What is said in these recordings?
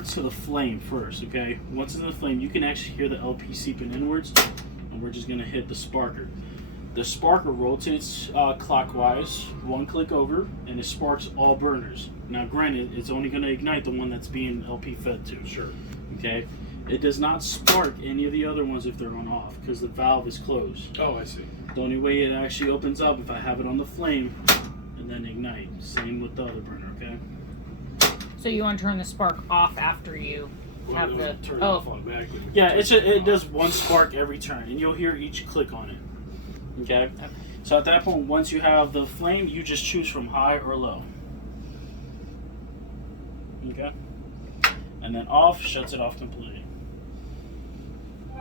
over to the flame first, okay? Once it's in the flame, you can actually hear the LP seeping inwards, and we're just gonna hit the sparker. The sparker rotates clockwise, one click over, and it sparks all burners. Now, granted, it's only gonna ignite the one that's being LP fed to. Sure. Okay? It does not spark any of the other ones if they're on off, because the valve is closed. Oh, I see. The only way it actually opens up if I have it on the flame and then ignite. Same with the other burner, okay? So you want to turn the spark off after you have the... turn it off automatically. Yeah, it does one spark every turn, and you'll hear each click on it. Okay? So at that point, once you have the flame, you just choose from high or low. Okay? And then off shuts it off completely. Just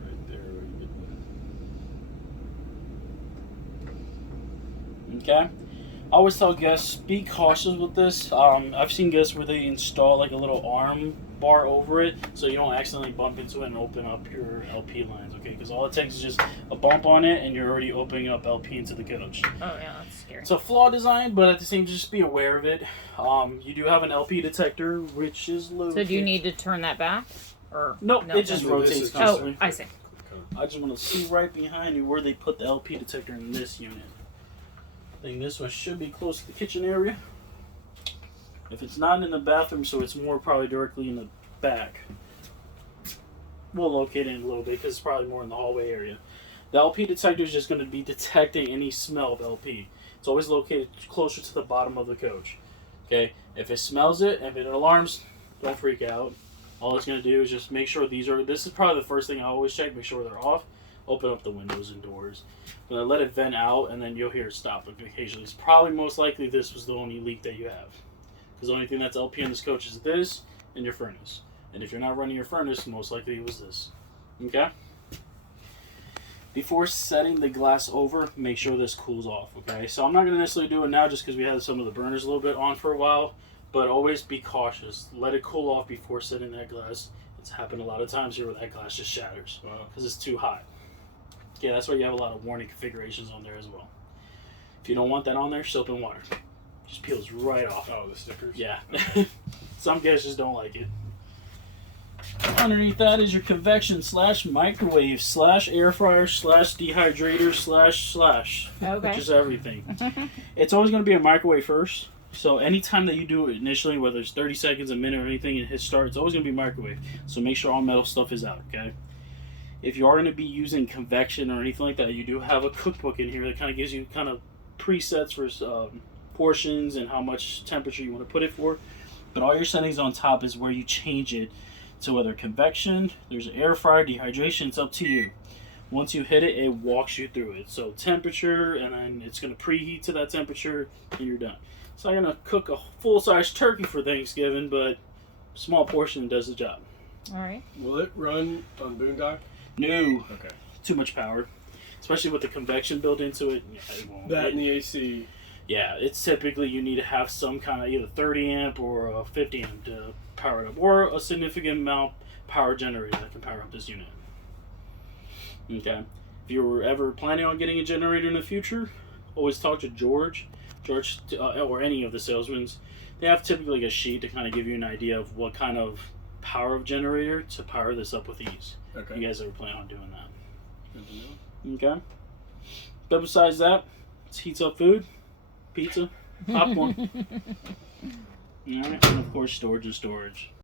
right there where you get Okay? I always tell guests, be cautious with this. I've seen guests where they install like a little arm bar over it so you don't accidentally bump into it and open up your LP lines, okay? Because all it takes is just a bump on it and you're already opening up LP into the coach. Oh, yeah, that's scary. It's a flawed design, but at the same time, just be aware of it. You do have an LP detector, which is low. So do you need to turn that back? Or Nope, no, it just No, this rotates is just constantly. Oh, I see. I just want to see right behind you where they put the LP detector in this unit. I think this one should be close to the kitchen area. If it's not in the bathroom, so it's more probably directly in the back. We'll locate it in a little bit because it's probably more in the hallway area. The LP detector is just going to be detecting any smell of LP. It's always located closer to the bottom of the coach. Okay, if it smells it, if it alarms, don't freak out. All it's going to do is just make sure this is probably the first thing I always check, make sure they're off. Open up the windows and doors. Gonna let it vent out, and then you'll hear it stop occasionally. It's probably most likely this was the only leak that you have. Because the only thing that's LP in this coach is this and your furnace. And if you're not running your furnace, most likely it was this. Okay? Before setting the glass over, make sure this cools off, okay? So I'm not going to necessarily do it now just because we had some of the burners a little bit on for a while, but always be cautious. Let it cool off before setting that glass. It's happened a lot of times here where that glass just shatters because it's too hot. Okay, that's why you have a lot of warning configurations on there as well. If you don't want that on there, soap and water. Just peels right off. Oh, the stickers? Yeah. Some guys just don't like it. Underneath that is your convection / microwave / air fryer / dehydrator / Okay. which is everything. It's always going to be a microwave first. So anytime that you do it initially, whether it's 30 seconds, a minute, or anything, and hit start, it's always going to be microwave. So make sure all metal stuff is out, okay? If you are going to be using convection or anything like that, you do have a cookbook in here that kind of gives you kind of presets for portions and how much temperature you want to put it for. But all your settings on top is where you change it to whether convection, there's an air fryer, dehydration, it's up to you. Once you hit it, it walks you through it. So temperature, and then it's going to preheat to that temperature, and you're done. It's not going to cook a full-size turkey for Thanksgiving, but a small portion does the job. All right. Will it run on Boondock? No. Okay. Too much power. Especially with the convection built into it. Yeah, it won't. That and the AC. Yeah, it's typically you need to have some kind of either 30 amp or a 50 amp to power it up. Or a significant amount power generator that can power up this unit. Okay. If you were ever planning on getting a generator in the future, always talk to George, or any of the salesmen. They have typically like a sheet to kind of give you an idea of what kind of power of generator to power this up with ease. Okay. You guys ever plan on doing that? Good to know. Okay. But besides that, it heats up food, pizza, popcorn. Alright, and of course storage and storage.